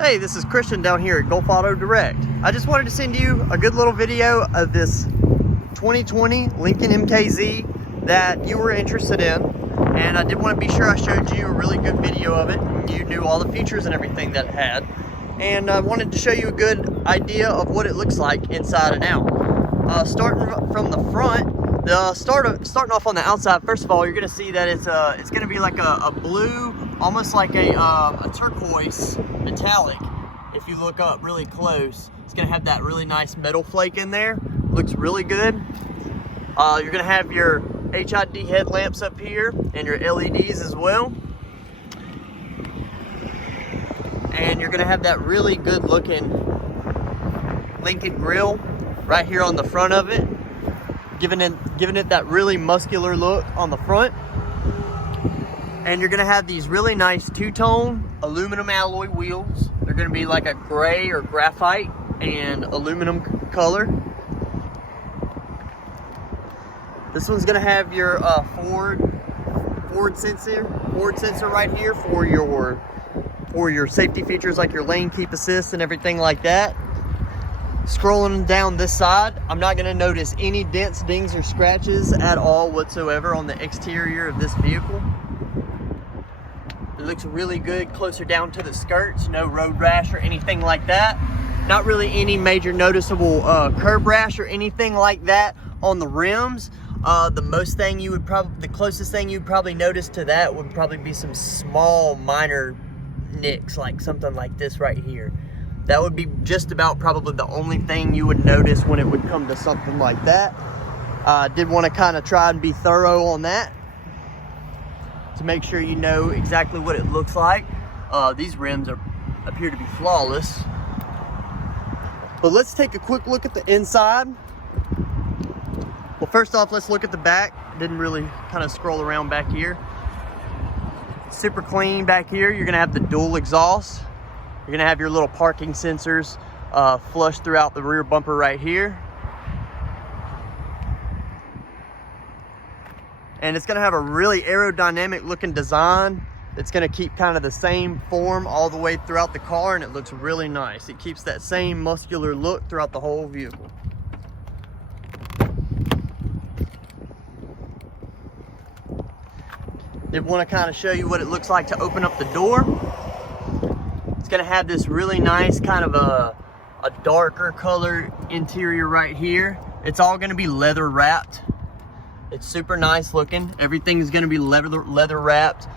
Hey, this is Christian down here at Gulf Auto Direct. I just wanted to send you a good little video of this 2020 Lincoln MKZ that you were interested in. And I did want to be sure I showed you a really good video of it and you knew all the features and everything that it had. And I wanted to show you a good idea of what it looks like inside and out. Starting from the front, starting off on the outside, first of all, you're going to see that it's going to be like a blue, almost like a turquoise metallic. If you look up really close, it's going to have that really nice metal flake in there. Looks really good. You're going to have your HID headlamps up here and your LEDs as well. And you're going to have that really good looking Lincoln grill right here on the front of it, giving it that really muscular look on the front. And you're going to have these really nice two-tone aluminum alloy wheels. They're going to be like a gray or graphite and aluminum color. This one's going to have your forward sensor right here for your safety features like your lane keep assist and everything like that. Scrolling down this side, I'm not going to notice any dents, dings, or scratches at all whatsoever on the exterior of this vehicle. It looks really good closer down to the skirts, no road rash or anything like that. Not really any major noticeable curb rash or anything like that on the rims. The closest thing you'd probably notice to that would probably be some small minor nicks, like something like this right here. That would be just about probably the only thing you would notice when it would come to something like that. Did want to kind of try and be thorough on that to make sure you know exactly what it looks like. These rims appear to be flawless. But let's take a quick look at the inside. Well, first off, let's look at the back. Didn't really kind of scroll around back here. Super clean back here. You're gonna have the dual exhaust. You're gonna have your little parking sensors flush throughout the rear bumper right here. And it's gonna have a really aerodynamic looking design. It's gonna keep kind of the same form all the way throughout the car, and it looks really nice. It keeps that same muscular look throughout the whole vehicle. Did want to kind of show you what it looks like to open up the door. It's going to have this really nice kind of a darker color interior right here. It's all going to be leather wrapped. It's super nice looking. Everything's going to be leather wrapped.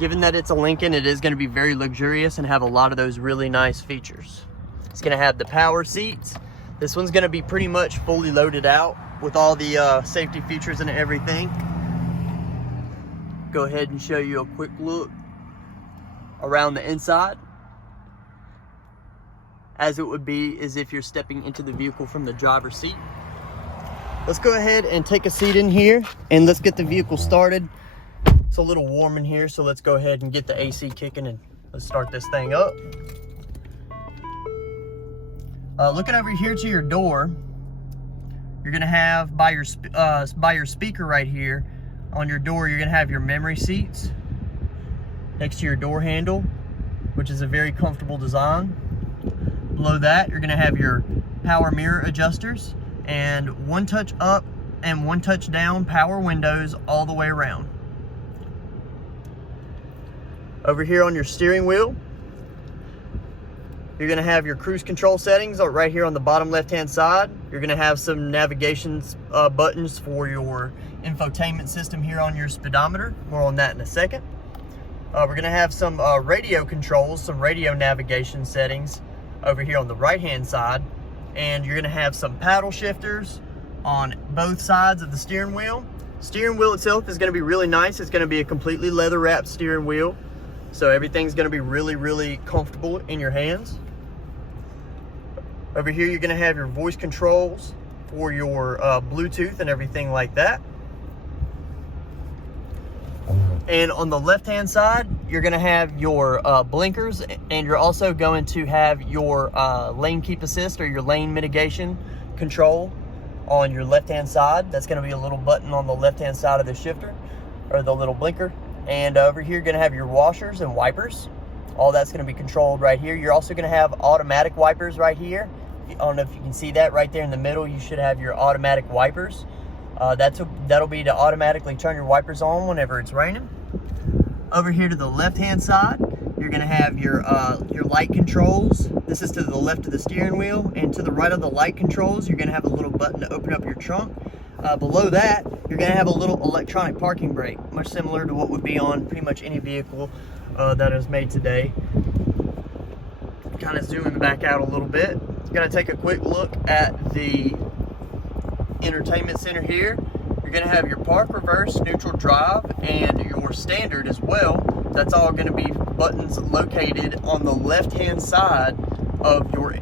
Given that it's a Lincoln, it is going to be very luxurious and have a lot of those really nice features. It's going to have the power seats. This one's going to be pretty much fully loaded out with all the safety features and everything. Go ahead and show you a quick look around the inside, as it would be as if you're stepping into the vehicle from the driver's seat. Let's go ahead and take a seat in here and let's get the vehicle started. It's a little warm in here, so let's go ahead and get the AC kicking and let's start this thing up. Looking over here to your door, you're gonna have by your speaker right here on your door, you're gonna have your memory seats next to your door handle, which is a very comfortable design. Below that, you're gonna have your power mirror adjusters and one touch up and one touch down power windows all the way around. Over here on your steering wheel, you're gonna have your cruise control settings right here on the bottom left-hand side. You're gonna have some navigation buttons for your infotainment system here on your speedometer. More on that in a second. We're gonna have some radio controls, some radio navigation settings over here on the right-hand side. And you're gonna have some paddle shifters on both sides of the steering wheel. Steering wheel itself is gonna be really nice. It's gonna be a completely leather wrapped steering wheel. So everything's gonna be really, really comfortable in your hands. Over here, you're gonna have your voice controls for your Bluetooth and everything like that. And on the left-hand side, you're gonna have your blinkers, and you're also going to have your lane keep assist or your lane mitigation control on your left-hand side. That's gonna be a little button on the left-hand side of the shifter, or the little blinker. And over here, you're gonna have your washers and wipers. All that's going to be controlled right here. You're also going to have automatic wipers right here. I don't know if you can see that right there in the middle. You should have your automatic wipers. That'll be to automatically turn your wipers on whenever it's raining. Over here to the left-hand side, you're going to have your light controls. This is to the left of the steering wheel, and to the right of the light controls, you're going to have a little button to open up your trunk. Below that, you're going to have a little electronic parking brake, much similar to what would be on pretty much any vehicle that is made today. Kind of zooming back out a little bit. Going to take a quick look at the entertainment center here. You're going to have your park, reverse, neutral, drive, and your standard as well. That's all going to be buttons located on the left-hand side of your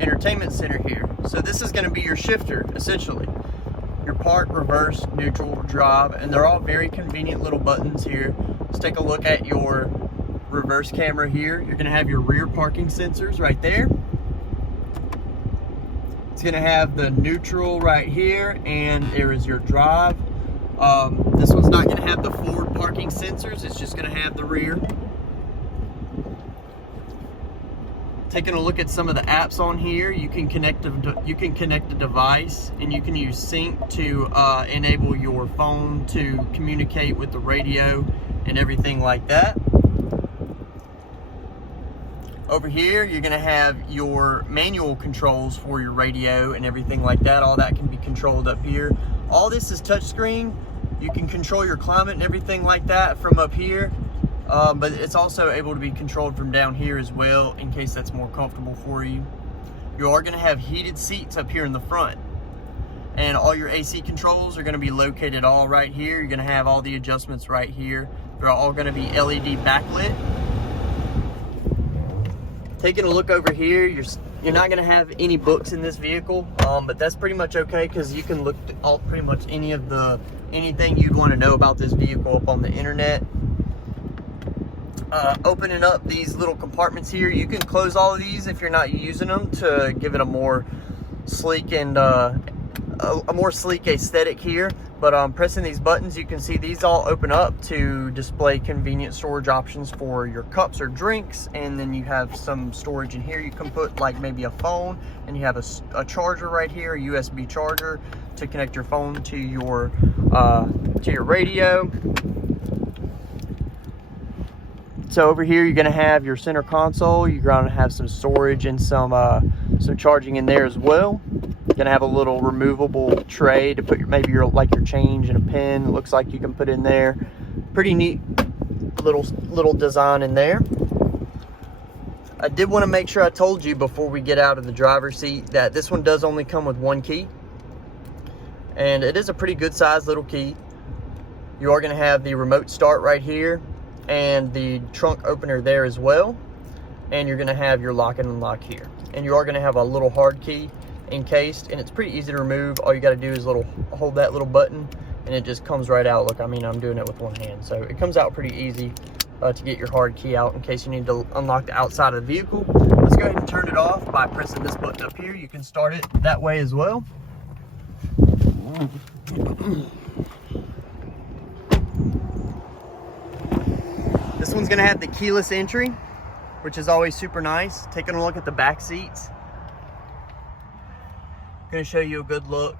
entertainment center here. So this is going to be your shifter, essentially. Your park, reverse, neutral, drive, and they're all very convenient little buttons here. Let's take a look at your reverse camera here. You're going to have your rear parking sensors right there. It's going to have the neutral right here, and there is your drive. This one's not going to have the forward parking sensors. It's just going to have the rear. Taking a look at some of the apps on here, you can connect a device, and you can use sync to enable your phone to communicate with the radio and everything like that. Over here, you're going to have your manual controls for your radio and everything like that. All that can be controlled up here. All this is touchscreen. You can control your climate and everything like that from up here. But it's also able to be controlled from down here as well, in case that's more comfortable for you. You are going to have heated seats up here in the front. And all your AC controls are going to be located all right here. You're going to have all the adjustments right here. They're all going to be LED backlit. Taking a look over here, you're not going to have any books in this vehicle, but that's pretty much okay, because you can look at pretty much anything you'd want to know about this vehicle up on the internet. Opening up these little compartments here, you can close all of these if you're not using them, to give it a more sleek and a more sleek aesthetic here. But pressing these buttons, you can see these all open up to display convenient storage options for your cups or drinks. And then you have some storage in here. You can put like maybe a phone, and you have a charger right here, a USB charger to connect your phone to your radio. So over here, you're going to have your center console. You're going to have some storage and some charging in there as well. You're going to have a little removable tray to put maybe your change and a pen. It looks like you can put in there. Pretty neat little design in there. I did want to make sure I told you before we get out of the driver's seat that this one does only come with one key, and it is a pretty good sized little key. You are going to have the remote start right here, and the trunk opener there as well, and you're going to have your lock and unlock here, and you are going to have a little hard key encased, and it's pretty easy to remove. All you got to do is hold that little button, and it just comes right out. Look, I mean, I'm doing it with one hand, so it comes out pretty easy to get your hard key out in case you need to unlock the outside of the vehicle. Let's go ahead and turn it off by pressing this button up here. You can start it that way as well. This one's going to have the keyless entry, which is always super nice. Taking a look at the back seats. Going to show you a good look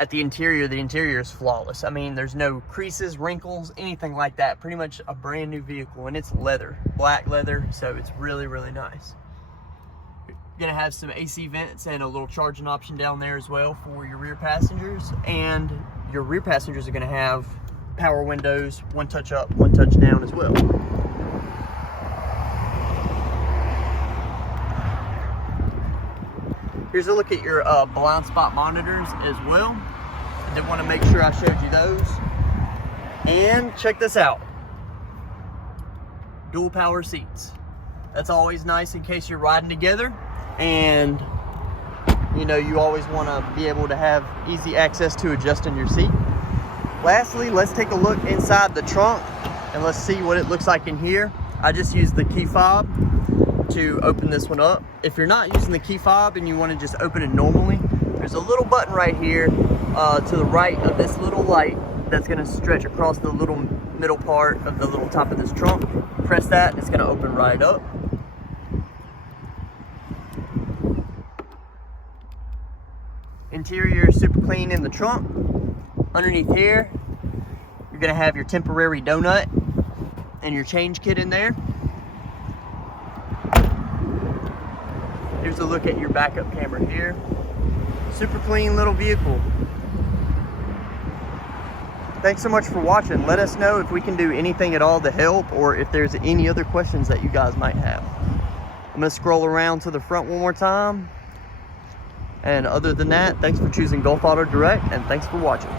at the interior. The interior is flawless. I mean, there's no creases, wrinkles, anything like that. Pretty much a brand new vehicle, and it's leather, black leather, so it's really, really nice. You're going to have some AC vents and a little charging option down there as well for your rear passengers, and your rear passengers are going to have power windows, one touch up, one touch down as well. Here's a look at your blind spot monitors as well. I did want to make sure I showed you those. And check this out. Dual power seats. That's always nice in case you're riding together, and you know, you always want to be able to have easy access to adjusting your seat. Lastly, let's take a look inside the trunk and let's see what it looks like in here. I just used the key fob to open this one up. If you're not using the key fob and you want to just open it normally, there's a little button right here to the right of this little light that's going to stretch across the little middle part of the little top of this trunk. Press that, it's gonna open right up. Interior is super clean in the trunk. Underneath here, you're gonna have your temporary donut and your change kit in there. Here's a look at your backup camera here. Super clean little vehicle. Thanks so much for watching. Let us know if we can do anything at all to help, or if there's any other questions that you guys might have. I'm gonna scroll around to the front one more time. And other than that, thanks for choosing Gulf Auto Direct, and thanks for watching.